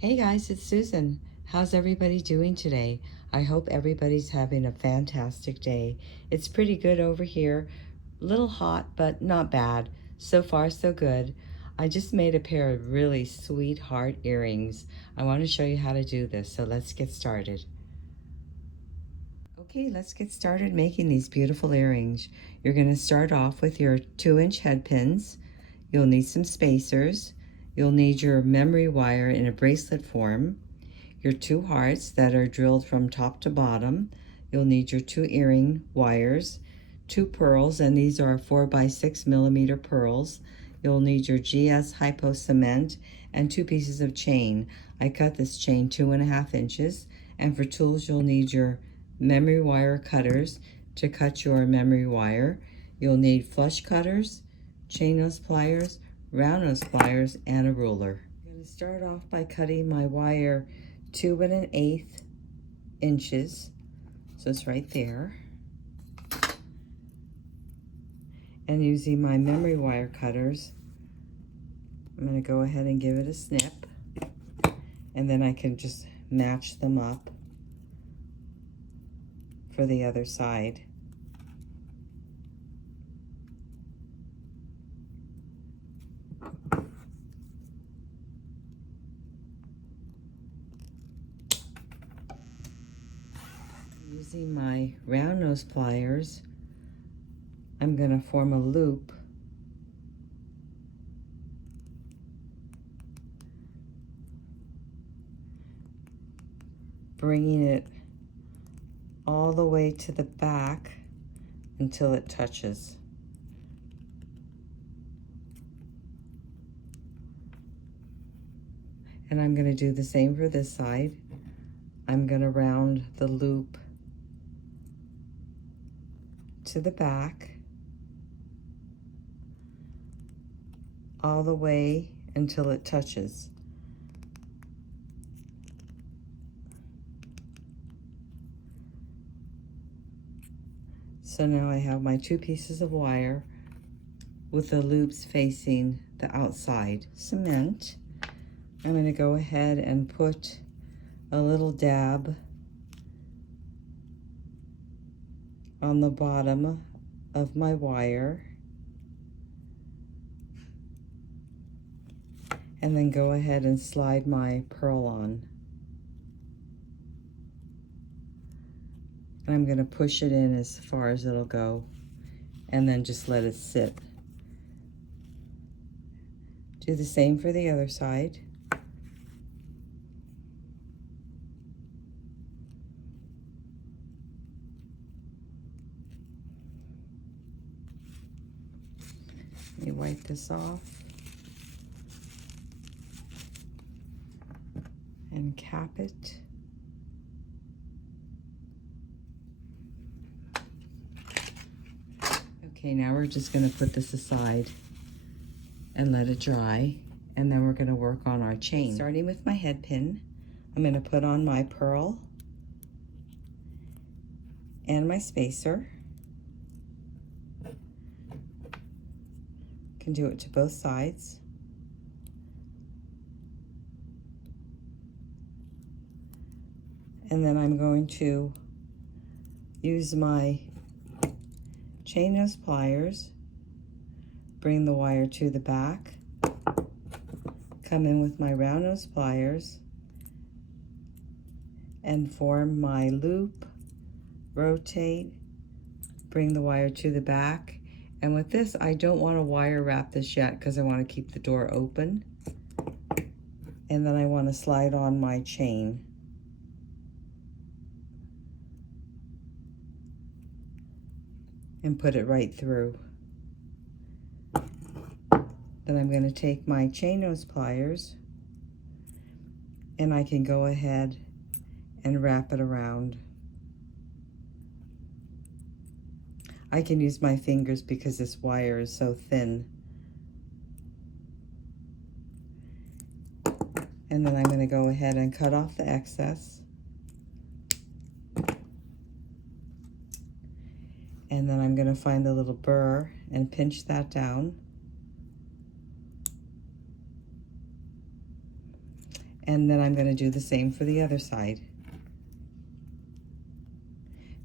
Hey guys, it's Susan. How's everybody doing today? I hope everybody's having a fantastic day. It's pretty good over here. A little hot, but not bad. So far, so good. I just made a pair of really sweet heart earrings. I want to show you how to do this, so let's get started. Okay, let's get started making these beautiful earrings. You're going to start off with your 2-inch head pins. You'll need some spacers. You'll need your memory wire in a bracelet form, your 2 hearts that are drilled from top to bottom. You'll need your 2 earring wires, 2 pearls, and these are 4x6mm pearls. You'll need your GS hypo cement and 2 pieces of chain. I cut this chain 2.5 inches, and for tools you'll need your memory wire cutters to cut your memory wire. You'll need flush cutters, chain nose pliers, round nose pliers, and a ruler. I'm going to start off by cutting my wire 2 1/8 inches, so it's right there, and using my memory wire cutters, I'm going to go ahead and give it a snip, and then I can just match them up for the other side. Using my round nose pliers, I'm going to form a loop bringing it all the way to the back until it touches. And I'm going to do the same for this side. I'm going to round the loop to the back all the way until it touches. So now I have my 2 pieces of wire with the loops facing the outside. Cement. I'm going to go ahead and put a little dab on the bottom of my wire, and then go ahead and slide my pearl on. And I'm going to push it in as far as it'll go, and then just let it sit. Do the same for the other side. Let me wipe this off and cap it. Okay, now we're just going to put this aside and let it dry, and then we're going to work on our chain. Starting with my head pin, I'm going to put on my pearl and my spacer. Can do it to both sides. And then I'm going to use my chain nose pliers, bring the wire to the back, come in with my round nose pliers, and form my loop, rotate, bring the wire to the back. And with this, I don't want to wire wrap this yet because I want to keep the door open. And then I want to slide on my chain. And put it right through. Then I'm going to take my chain nose pliers, and I can go ahead and wrap it around. I can use my fingers because this wire is so thin. And then I'm going to go ahead and cut off the excess. And then I'm going to find the little burr and pinch that down. And then I'm going to do the same for the other side.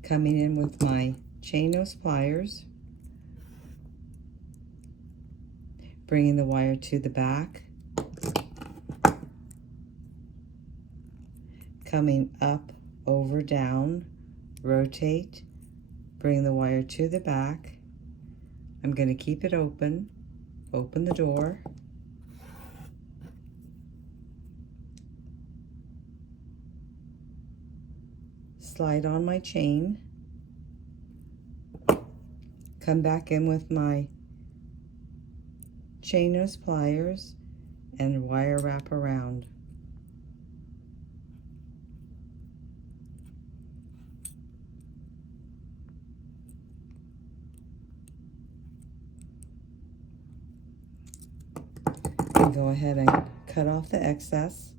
Coming in with my chain nose pliers, bringing the wire to the back, coming up, over, down, rotate, bring the wire to the back. I'm going to keep it open the door, slide on my chain, come back in with my chain nose pliers and wire wrap around. And go ahead and cut off the excess.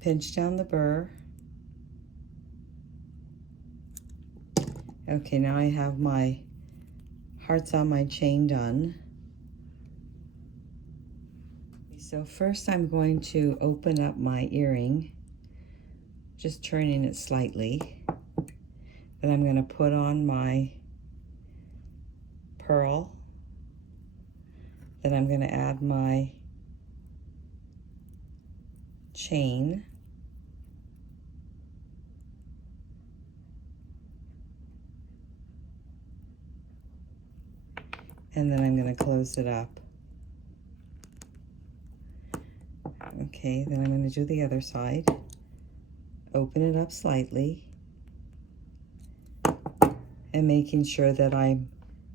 Pinch down the burr. Okay, now I have my hearts on my chain done. So first I'm going to open up my earring, just turning it slightly. Then I'm going to put on my pearl. Then I'm going to add my chain. And then I'm going to close it up. Okay, then I'm going to do the other side. Open it up slightly. And making sure that I'm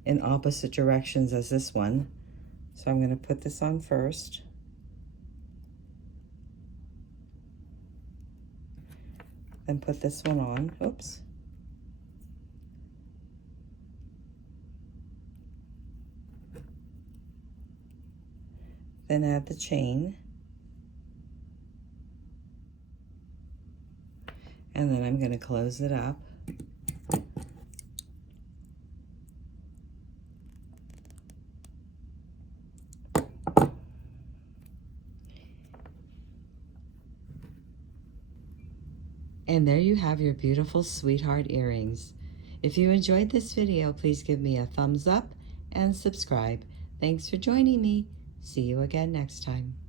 in opposite directions as this one. So I'm going to put this on first. Then put this one on. Oops. Then add the chain. And then I'm going to close it up. And there you have your beautiful sweetheart earrings. If you enjoyed this video, please give me a thumbs up and subscribe. Thanks for joining me. See you again next time.